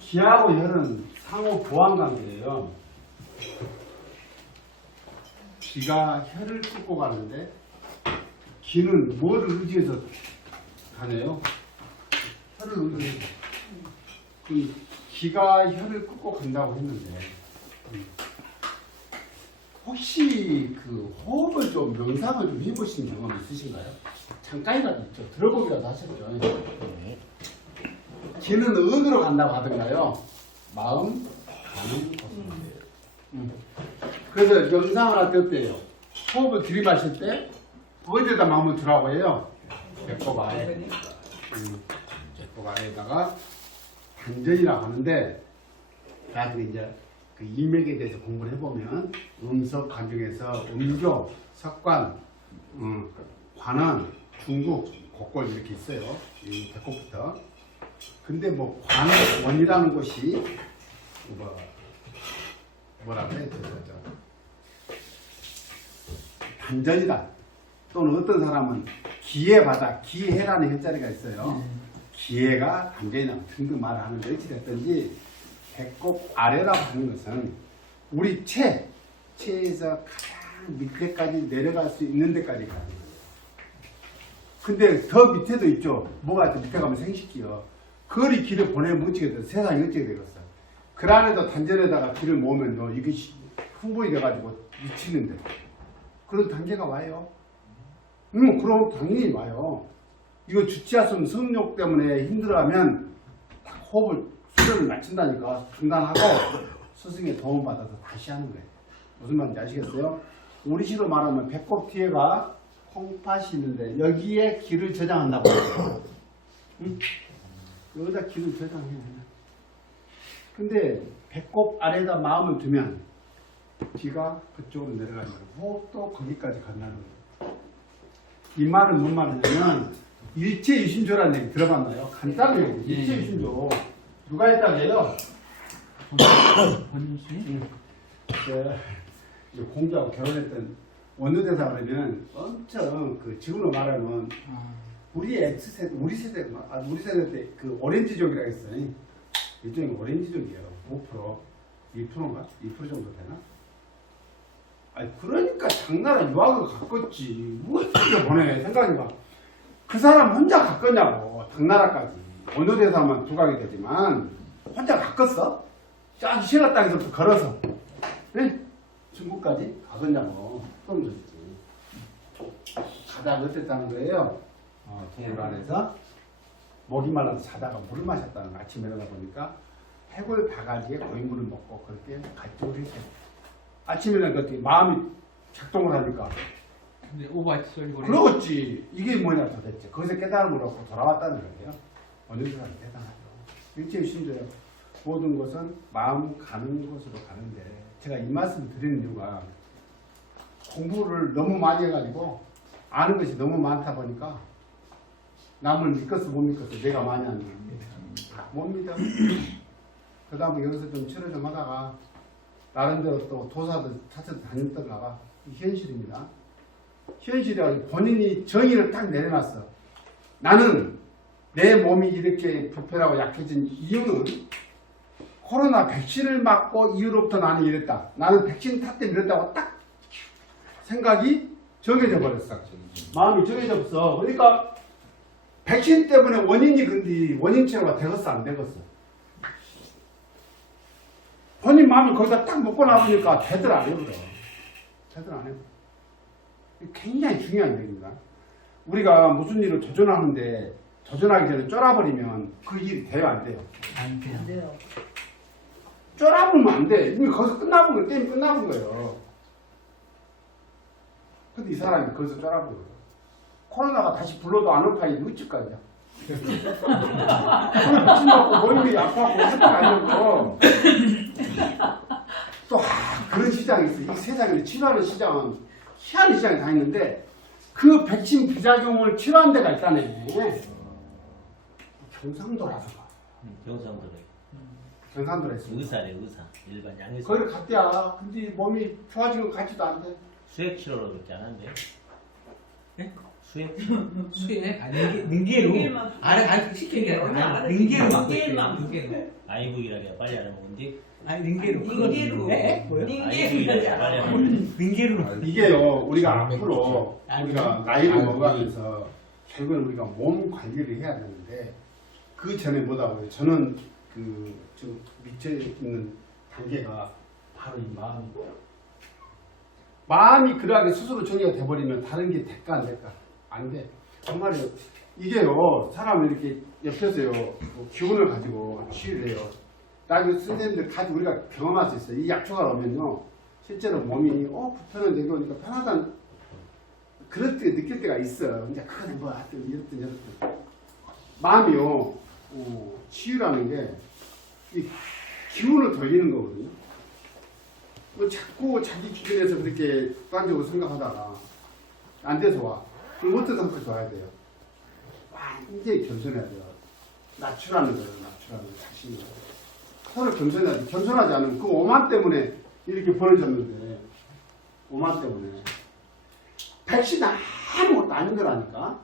기하고 혈은 상호 보완 관계예요. 기가 혈을 끄고 가는데 기는 뭐를 의지해서 가네요? 혈을 의지해서. 기가 혈을 끄고 간다고 했는데 혹시 그 호흡을 좀 명상을 좀 해보신 경험 있으신가요? 잠깐이라도 있죠. 들어보기라도 하셨죠. 기는 어디로 간다고 하던가요? 마음, 가는 곳으로. 그래서 명상을 할 때 어때요? 호흡을 들이마실 때 어디에다 마음을 두라고 해요? 배꼽 아래. 배꼽 아래에다가 단전이라고 하는데 나중에 이제 그 일맥에 대해서 공부를 해보면 음석 관중에서 음교, 석관, 관원, 중국, 곡골 이렇게 있어요. 이 배꼽부터. 근데 뭐 관원이라는 곳이 뭐라고 해야 되죠? 단전이다. 또는 어떤 사람은 기해바다, 기해라는 혈자리가 있어요. 기해가 단전이다 등등 말을 하는데 어찌 됐든지 배꼽 아래라고 하는 것은 우리 체에서 가장 밑에까지 내려갈 수 있는 데까지 가는 거예요. 근데 더 밑에도 있죠. 뭐가 더 밑에 가면 생식기요. 그걸 이 기를 보내면 어찌게 돼요? 세상이 어찌게 되겠어. 그 안에도 단전에다가 기를 모으면 이게 흥분이 돼가지고 미치는데 그런 단계가 와요. 그럼 당연히 와요. 이거 주치하수는 성욕 때문에 힘들어하면 호흡을 수련을 맞춘다니까 중단하고 스승의 도움 받아서 다시 하는 거예요. 무슨 말인지 아시겠어요? 우리시로 말하면 배꼽 뒤에가 콩팥이 있는데 여기에 기를 저장한다고 해요. 여기다 기를 저장해요. 근데 배꼽 아래에다 마음을 두면 기가 그쪽으로 내려가는 거예요. 호흡도 거기까지 간다는 거예요. 이 말은 뭔 말이냐면 일체유심조라는 얘기 들어봤나요? 간단해요. 일체유심조. 누가 했다고 해요? 본인이? 공주하고 결혼했던 원효대사 그러면 엄청 그 지금으로 말하면 우리 X세대, 우리 세대 때 그 오렌지족이라고 했어요. 일종의 오렌지족이에요. 5%, 2%인가? 2% 정도 되나? 아니 그러니까 장나라 유학을 갔겠지. 뭐 어떻게 보내? 생각해봐. 그 사람 혼자 갔겠냐고. 당나라까지. 원효대사만 두 가게 되지만 혼자 갔겠어? 저기 신라 땅에서부터 걸어서 네? 중국까지 가겠냐고. 그럼 좋지. 가다가 어땠다는 거예요? 동굴 안에서 목이 말라서 자다가 물을 마셨다는 거. 아침에 일어나 보니까 해골 바가지에 고인물을 먹고 그렇게 갈증을 했어요. 아침에 일어나니까 마음이 작동을 하니까 근데 오바이트 소리 거리. 그러겠지. 이게 뭐냐 도대체. 거기서 깨달음을 얻고 돌아왔다는 거예요. 어느 사람이 대단하죠. 일체유심조예요. 모든 것은 마음 가는 곳으로 가는데 제가 이 말씀을 드리는 이유가 공부를 너무 많이 해가지고 아는 것이 너무 많다 보니까 남을 믿겠어 못 믿겠어 내가 많이 아는 못 믿어. 그 다음에 여기서 좀 치료 좀 하다가 나름대로 또 도사도 찾아서 다녔던가 현실입니다. 현실이 본인이 정의를 딱 내려놨어. 나는 내 몸이 이렇게 불편하고 약해진 이유는 코로나 백신을 맞고 이후로부터 나는 이랬다. 나는 백신 탓 때문에 이랬다고 딱 생각이 정해져 버렸어. 마음이 정해져 없어. 그러니까 백신 때문에 원인이 근데 원인 치료가 되겠어 안 되겠어? 본인 마음이 거기다 딱 먹고 나보니까 되들 안 해버려. 되들 안 해버려. 굉장히 중요한 얘기입니다. 우리가 무슨 일을 도전하는데 도전하기 전에 쫄아버리면 그 일이 돼요 안 돼요? 안 돼요. 쫄아보면 안 돼. 이미 거기서 끝나본 거예요. 게임이 끝나본 거예요. 근데 이 사람이 거기서 쫄아본 거예요. 코로나가 다시 불러도 안 올 파이 어찌까지야. 미친 먹고 머리가 아파하고 해도 안 되고 또 그런 시장이 있어. 이 세상에 치료하는 시장은 희한한 시장이 다 있는데 그 백신 부작용을 치료하는 데가 있다네. 경상도라서 가. 경상도래. 경상도에 있어. 의사래 의사. 일반 양의사. 거기를 갔대야. 근데 몸이 좋아지고 같지도 않대. 수액 치료로 그렇게 안 한대. 네? 수행. 수행 아니 능계로 능계만. 안 시키는 게 언니 아니라 알아듣- 능계로 막 능계만. 능계로 아이브이라게 빨리 안 하면 뭔지. 아니 능계로 능계로. 네? 뭐요? 아이브이라게 빨리 안 하면 능계로 이게요, 우리가 아, 앞으로 아니, 우리가 나이를 아니, 먹어가면서 결국은 우리가 몸 관리를 해야 되는데 그 전에 뭐다고요? 저는 저 밑에 있는 단계가 바로 이 마음이고요. 마음이 그러하게 스스로 정리가 돼버리면 다른 게 될까 안 될까? 안 돼. 정말요. 이게요, 사람을 이렇게 옆에서요, 뭐 기운을 가지고 치유를 해요. 나중에 선생님들 가지고 우리가 경험할 수 있어요. 이 약초가 오면요, 실제로 몸이, 불편한데 이거 그러니까 편하다는, 그럴 때 느낄 때가 있어. 이제 그건 뭐, 하여튼 이렇든 저렇든. 마음이요, 치유라는 게, 이 기운을 돌리는 거거든요. 뭐 자꾸 자기 기준에서 그렇게 딴적으로 생각하다가 안 돼서 와. 그럼 어떤 상태로 와야 돼요? 완전히 겸손해야 돼요. 낮추라는 거예요. 낮추라는 거. 자신을. 서로 겸손해야지. 겸손하지 않으면 그 오만 때문에 이렇게 벌어졌는데 오만 때문에 백신 아무것도 아닌 거라니까.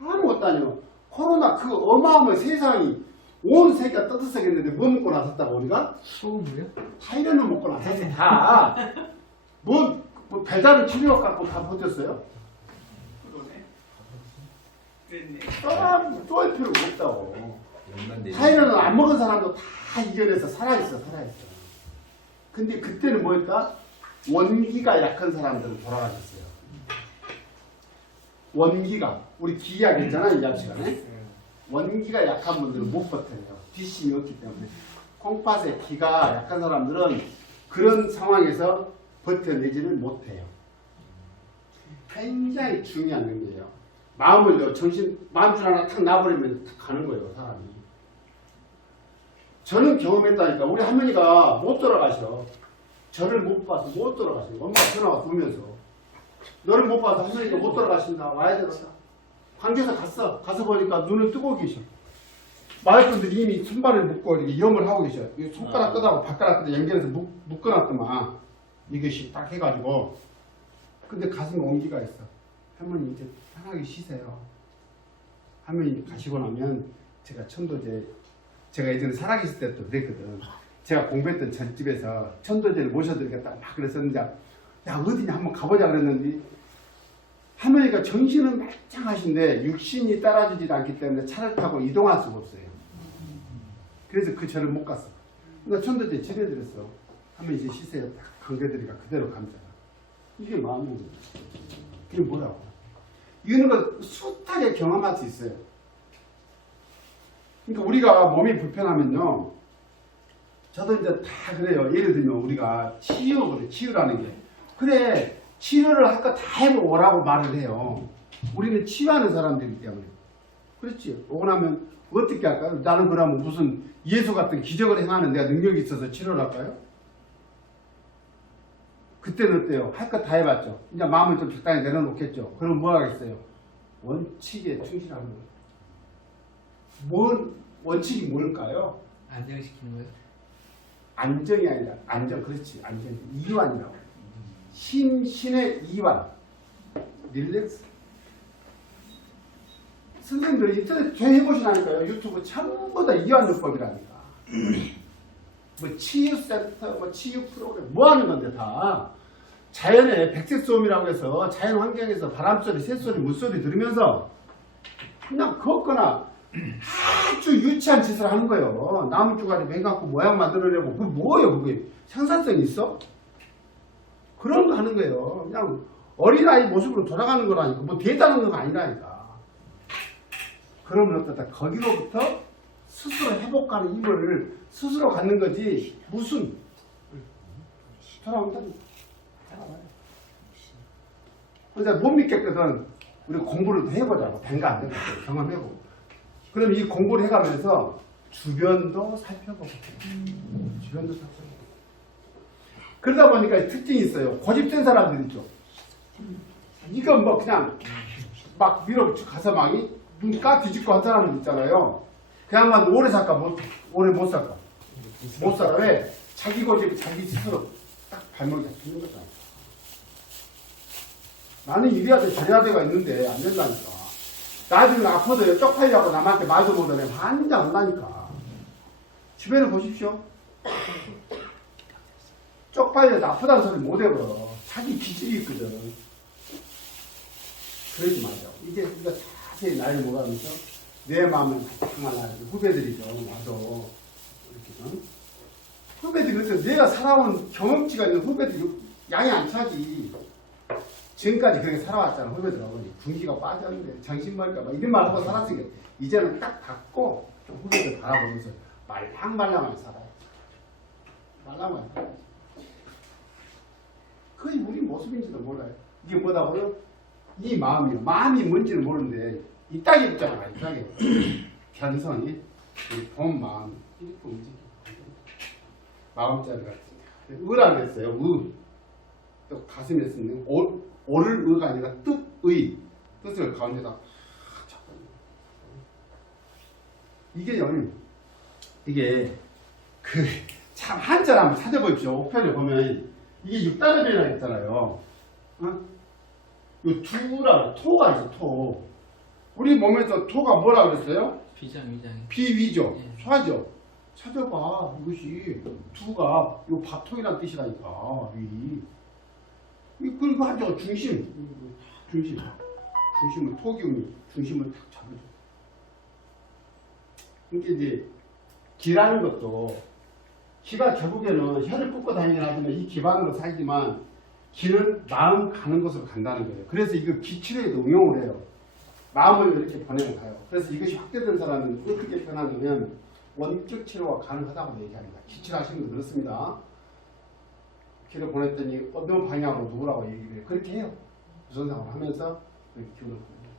아무것도 아니요. 코로나 그 어마어마한 세상이 온 세계가 떠들썩했는데 뭐 먹고 나섰다고 우리가? 소음이요? 타이레놀 먹고 나섰어. 다. 뭐 배달을 치료 갖고 다 버텼어요? 그랬네. 떠날 필요가 없다고. 타이레놀 안 먹은 사람도 다 이겨내서 살아있어. 근데 그때는 뭐였다? 원기가 약한 사람들은 돌아가셨어요. 원기가. 우리 기약 있잖아, 이 시간에. 원기가 약한 분들은 못 버텨요. 뒷심이 없기 때문에. 콩팥의 기가 약한 사람들은 그런 상황에서 버텨내지를 못해요. 굉장히 중요한 의미예요. 마음을요, 마음줄 하나 탁 놔버리면 탁 가는 거예요, 사람이. 저는 경험했다니까. 우리 할머니가 못 돌아가셔. 저를 못 봐서 못 돌아가셔. 엄마가 전화가 오면서. 너를 못 봐서 할머니가 못 돌아가신다. 와야 되겠다. 관계에서 갔어. 가서 보니까 눈을 뜨고 계셔. 마을분들이 이미 손발을 묶고 이렇게 염을 하고 계셔. 손가락 끄다고 발가락 끄다 연결해서 묶어놨더만. 이것이 딱 해가지고. 근데 가슴에 온기가 있어. 할머니 이제 편하게 쉬세요. 할머니 가시고 나면 제가 천도제, 제가 예전에 살아계실 때도 그랬거든. 제가 공부했던 전집에서 천도제를 모셔드리겠다 막 그랬었는데, 야 어디냐 한번 가보자 그랬는데, 할머니가 정신은 말짱하신데 육신이 따라주지 않기 때문에 차를 타고 이동할 수가 없어요. 그래서 그 절을 못 갔어. 나 천도제 지내드렸어. 할머니 이제 쉬세요. 딱 강대들이가 그대로 감잖아. 이게 마음인 거야. 그게 뭐라고? 이거는 거 숱하게 경험할 수 있어요. 그러니까 우리가 몸이 불편하면요, 저도 이제 다 그래요. 예를 들면 우리가 치유라는 게. 그래, 치료를 할 거 다 해보라고 말을 해요. 우리는 치유하는 사람들이기 때문에. 그렇지. 오고 나면 어떻게 할까요? 나는 그러면 무슨 예수 같은 기적을 행하는 내가 능력이 있어서 치료를 할까요? 그때는 어때요? 할 거 다 해봤죠. 이제 마음을 좀 적당히 내려놓겠죠. 그럼 뭐 하겠어요? 원칙에 충실하는 거예요. 뭔 원칙이 뭘까요? 안정시키는 거예요? 안정이 아니라 안정. 그렇지. 안정. 이완이라고. 신의 이완. 릴렉스. 선생님들이 인터넷 해보시라니까요. 유튜브 전부 다 이완요법이라니까. 뭐 치유센터, 뭐 치유 프로그램, 뭐 하는 건데 다. 자연의 백색소음이라고 해서 자연 환경에서 바람소리, 새소리, 물소리 들으면서 그냥 걷거나 아주 유치한 짓을 하는 거예요. 나무 쪼가리 맹갖고 모양 만들어내고. 그게 뭐예요, 그게? 생산성이 있어? 그런 거 하는 거예요. 그냥 어린아이 모습으로 돌아가는 거라니까. 뭐 대단한 건 아니라니까. 그러면 어떻다? 거기로부터 스스로 회복하는 힘을 스스로 갖는 거지. 무슨 돌아온다니까. 그래서 못 믿겠거든. 우리 공부를 더 해보자고. 된가 안 된가 경험해보고. 그럼 이 공부를 해가면서 주변도 살펴보고. 주변도 살펴보고. 그러다 보니까 특징이 있어요. 고집된 사람들 있죠. 이건 뭐 그냥 막 밀어붙여 가서 막이 눈 까 뒤집고 한 사람들 있잖아요. 그냥만 오래 살까 오래 못 살까. 못 살아. 왜? 자기 고집이 자기 스스로 딱 발목이 잡히는 거잖아. 나는 이래야 돼 저래야 돼가 있는데 안 된다니까. 나중에 아파도 쪽팔리라고 남한테 말도 못하네 환장 온다니까. 주변에 보십시오. 쪽팔려서 아프다는 소리 못해버려. 자기 기질이 있거든. 그러지 말자. 이제 우리가 자세히 나이를 먹으면서 내 마음을 상하나 후배들이죠. 와도 이렇게 후배들이 그래서 내가 살아온 경험치가 있는 후배들이 양이 안 차지. 지금까지 그렇게 살아왔잖아. 후배들하고 군기가 빠졌는데 정신머리가 막 이런 말 하고 살았으니까 이제는 딱 닫고 좀 후배들 바라보면서 말랑말랑하게 살아야지. 말랑말랑 살아야지. 그게 우리 모습인지도 몰라요. 이게 뭐다고요? 이 마음이요. 마음이 뭔지는 모르는데 이 땅에 있잖아. 이 땅에 견성이 이 본 마음 이렇게 움직여. 마음자리 같은 의라고 했어요. 의. 또 가슴에 쓰는 오를 의가 아니라 뜻의 뜻을 가운데다 이게 그 참 한자를 한번 찾아보십시오. 옥편에 보면 이게 육단음이라 했잖아요. 어? 요 두라 토가 있어. 토. 우리 몸에서 토가 뭐라 그랬어요? 비장위장이. 비위죠. 예. 소화죠. 찾아봐. 이것이 두가 요 밥통이라는 뜻이라니까. 위. 그리고 한자가 중심. 중심을 토기운이 중심을 탁 잡아줘. 그러니까 이제 기라는 것도 기가 결국에는 혀를 꽂고 다니긴 하지만 이 기반으로 살지만 기는 마음 가는 곳으로 간다는 거예요. 그래서 이거 기치료에도 응용을 해요. 마음을 이렇게 보내고 가요. 그래서 이것이 확대된 사람은 어떻게 표현하냐면 원격 치료가 가능하다고 얘기합니다. 기치료 하시는 분 들었습니다. 기를 보냈더니 어느 방향으로 누구라고 얘기를 해요. 그렇게 해요. 우선상을 하면서 이렇게 기운을 보냅니다.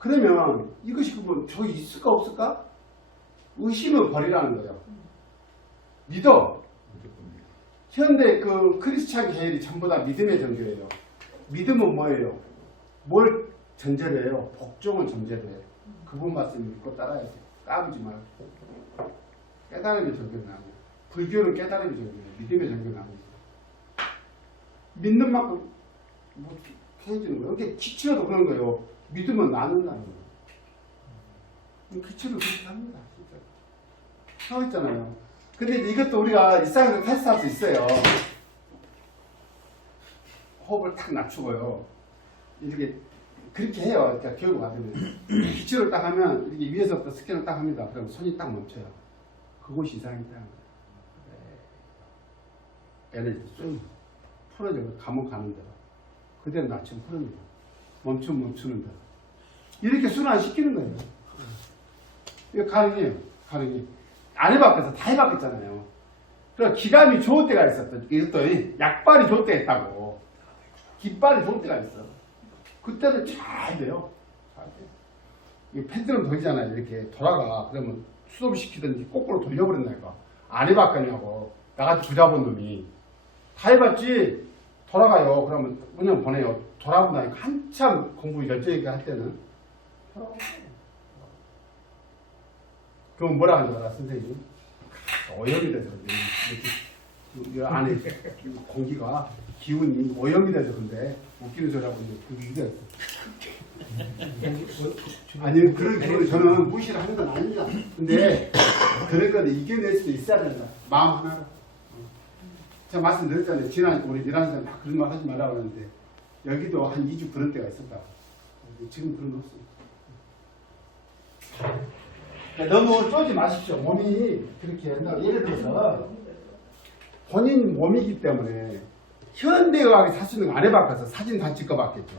그러면 이것이 그러면 저기 있을까 없을까? 의심을 버리라는 거예요. 믿어. 현대 그 크리스찬 계열이 전부 다 믿음의 종교예요. 믿음은 뭐예요? 뭘 전제로 해요? 복종을 전제로 해요. 그분 말씀 믿고 따라야 돼요. 까부지 말고. 깨달음의 종교는 아니에요. 불교는 깨달음의 종교예요. 믿음의 종교는 아니에요. 믿는 만큼 뭐 해주는 거예요. 이렇게 기치료도 그런 거예요. 믿으면 나는다는 거예요. 기치료 그렇게 합니다. 진짜. 하고 있잖아요. 근데 이것도 우리가 일상에서 테스트할 수 있어요. 호흡을 탁 낮추고요. 이렇게 그렇게 해요. 그러니까 교육을 받으면 기치료를 딱 하면 이렇게 위에서부터 스캔을 딱 합니다. 그럼 손이 딱 멈춰요. 그곳이 이상이다. 에너지 좀 풀어져요. 감옥 가는 대로. 그대로 낮추면 풀어집니다. 멈추는 대로. 이렇게 순환시키는 거예요. 이거 가능해요. 가능해요. 안 해봤겠어. 다 해봤겠잖아요. 그래서 기감이 좋을 때가 있었던, 이것도 약발이 좋을 때가 있다고. 깃발이 좋을 때가 있어. 그때는 잘 돼요. 잘 돼요. 이 펜드럼 돌잖아요. 이렇게 돌아가. 그러면 수업을 시키든지 거꾸로 돌려버린다니까. 안 해봤겠냐고. 나같이 부자본 놈이. 다 해봤지? 돌아가요. 그러면 운영 보내요. 돌아보고 나니까 한참 공부 열정있게 할 때는 돌아가요. 그럼 뭐라 하는 줄 알아, 선생님? 오염이 돼서 이렇게 안에 공기가 기운이 오염이 돼서 근데 웃기는 소리 하고 있는데 그게 이게 아니 그런 기운을 저는 무시를 하는 건 아닙니다. 근데 그런 건 이겨낼 수도 있어야 된다. 마음 하나로. 제가 말씀드렸잖아요. 지난 우리 일하는 다 그런 말 하지 말라고 하는데 여기도 한 2주 그런 때가 있었다. 지금 그런 거 없습니다. 너무 쪼지 마십시오. 몸이 그렇게 한다고. 예를 들어서 본인 몸이기 때문에 현대의학이 살 수 있는 거 안 해봤겠어. 사진 다 찍어봤겠죠.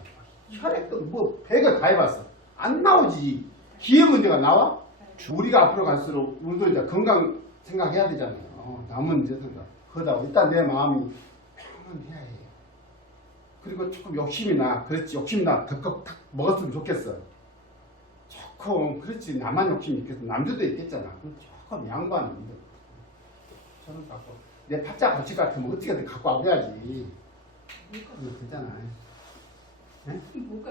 혈액도 뭐 배가 다 해봤어. 안 나오지. 기회 문제가 나와? 우리가 앞으로 갈수록 우리도 이제 건강 생각해야 되잖아요. 남은 이제 생각. 그러다 일단 내 마음이 평온해야 해요. 그리고 조금 욕심이 나. 그렇지. 욕심 나. 덜컥 탁 먹었으면 좋겠어. 조금 그렇지. 나만 욕심이 있겠어. 남들도 있겠잖아. 조금 양보하는 힘들. 저는 갖고 내 팔자 고치 같으면 어떻게든 갖고 와봐야지. 그거 되잖아. 네?